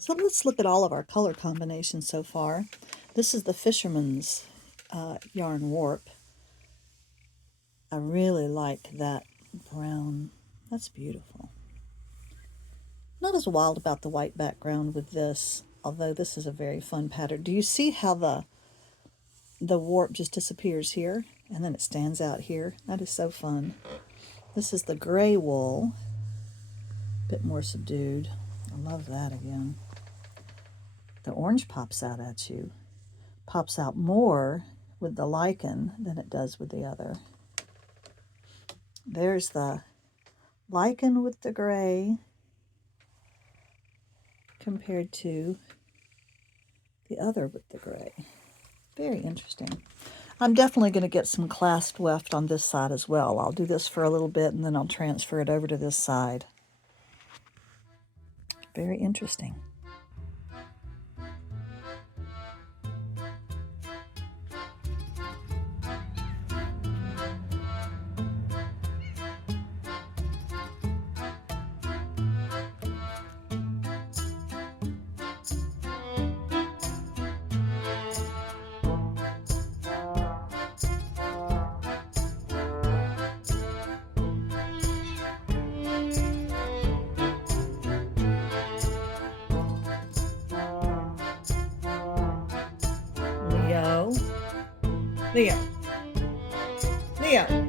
So let's look at all of our color combinations so far. This is the Fisherman's yarn warp. I really like that brown. That's beautiful. Not as wild about the white background with this, although this is a very fun pattern. Do you see how the warp just disappears here and then it stands out here? That is so fun. This is the gray wool, a bit more subdued. I love that again. The orange pops out at you. Pops out more with the lichen than it does with the other. There's the lichen with the gray compared to the other with the gray. Very interesting. I'm definitely going to get some clasped weft on this side as well. I'll do this for a little bit and then I'll transfer it over to this side. Very interesting. Leo. Leo. Leo.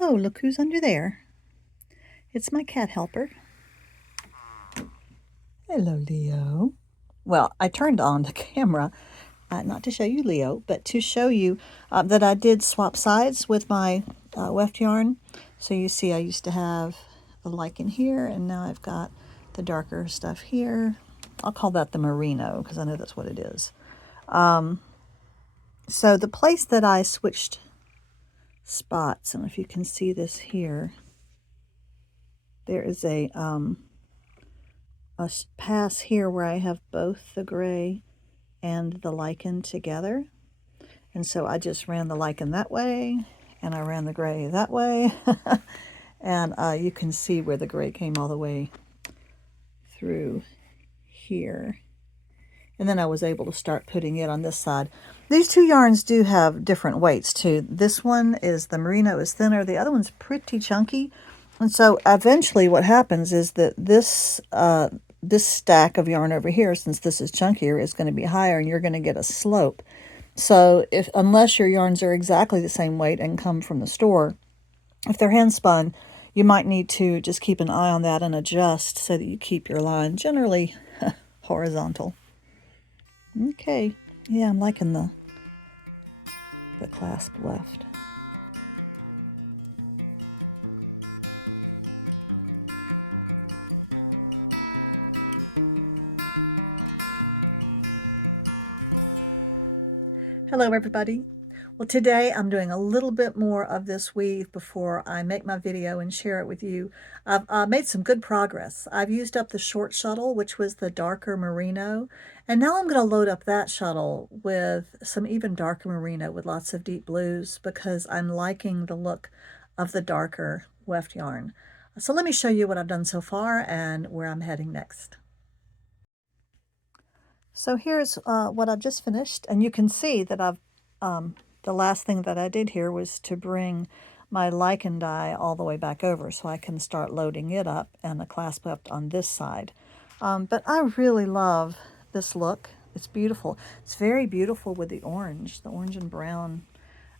Oh, look who's under there. It's my cat helper. Hello, Leo. Well, I turned on the camera, not to show you Leo, but to show you that I did swap sides with my weft yarn. So you see I used to have the lichen here, and now I've got the darker stuff here. I'll call that the Merino, because I know that's what it is. So the place that I switched spots, and if you can see this here, there is a pass here where I have both the gray and the lichen together. And so I just ran the lichen that way, and I ran the gray that way. And you can see where the gray came all the way through here. And then I was able to start putting it on this side. These two yarns do have different weights too. This one is, the Merino is thinner. The other one's pretty chunky. And so eventually what happens is that this stack of yarn over here, since this is chunkier, is going to be higher, and you're going to get a slope. So unless your yarns are exactly the same weight and come from the store, if they're hand spun, you might need to just keep an eye on that and adjust so that you keep your line generally horizontal. Okay, yeah, I'm liking the clasped weft. Hello, everybody. Well, today I'm doing a little bit more of this weave before I make my video and share it with you. I've made some good progress. I've used up the short shuttle, which was the darker Merino, and now I'm going to load up that shuttle with some even darker Merino with lots of deep blues because I'm liking the look of the darker weft yarn. So let me show you what I've done so far and where I'm heading next. So here's what I've just finished, and you can see that I've the last thing that I did here was to bring my lichen dye all the way back over so I can start loading it up and a clasp weft on this side. But I really love this look. It's beautiful. It's very beautiful with the orange and brown.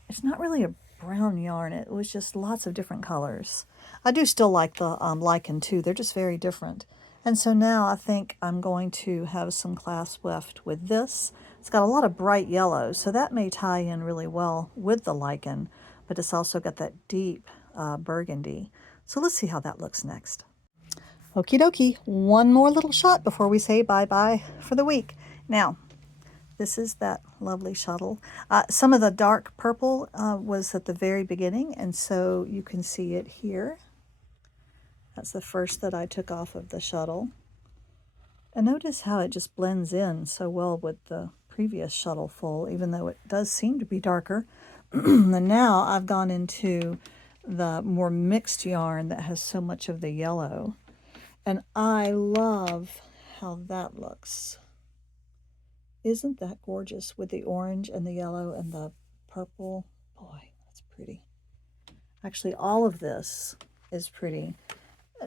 It's not really a brown yarn. It was just lots of different colors. I do still like the lichen too. They're just very different. And so now I think I'm going to have some Clasped Weft with this. It's got a lot of bright yellow, so that may tie in really well with the lichen, but it's also got that deep burgundy. So let's see how that looks next. Okie dokie, one more little shot before we say bye-bye for the week. Now, this is that lovely shuttle. Some of the dark purple was at the very beginning, and so you can see it here. That's the first that I took off of the shuttle. And notice how it just blends in so well with the previous shuttle full, even though it does seem to be darker. And now I've gone into the more mixed yarn that has so much of the yellow. And I love how that looks. Isn't that gorgeous with the orange and the yellow and the purple? Boy, that's pretty. Actually, all of this is pretty.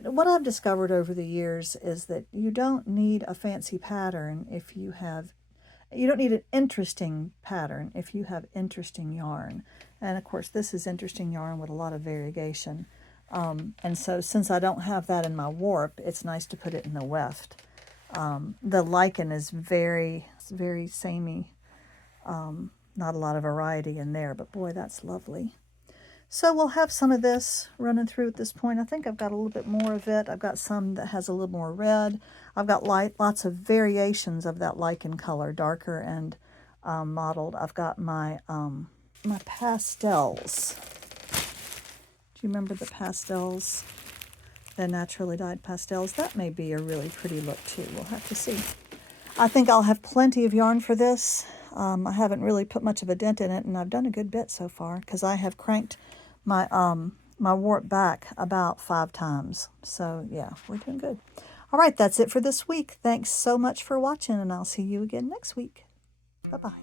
What I've discovered over the years is that you don't need a fancy pattern if you don't need an interesting pattern if you have interesting yarn. And of course, this is interesting yarn with a lot of variegation. And so since I don't have that in my warp, it's nice to put it in the weft. The lichen is very samey. Not a lot of variety in there, but boy, that's lovely. So we'll have some of this running through at this point. I think I've got a little bit more of it. I've got some that has a little more red. I've got lots of variations of that lichen color, darker and mottled. I've got my pastels. Do you remember the pastels? The naturally dyed pastels. That may be a really pretty look too. We'll have to see. I think I'll have plenty of yarn for this. I haven't really put much of a dent in it, and I've done a good bit so far because I have cranked my my warp back about 5 times. So yeah, we're doing good. All right, that's it for this week. Thanks so much for watching, and I'll see you again next week. Bye-bye.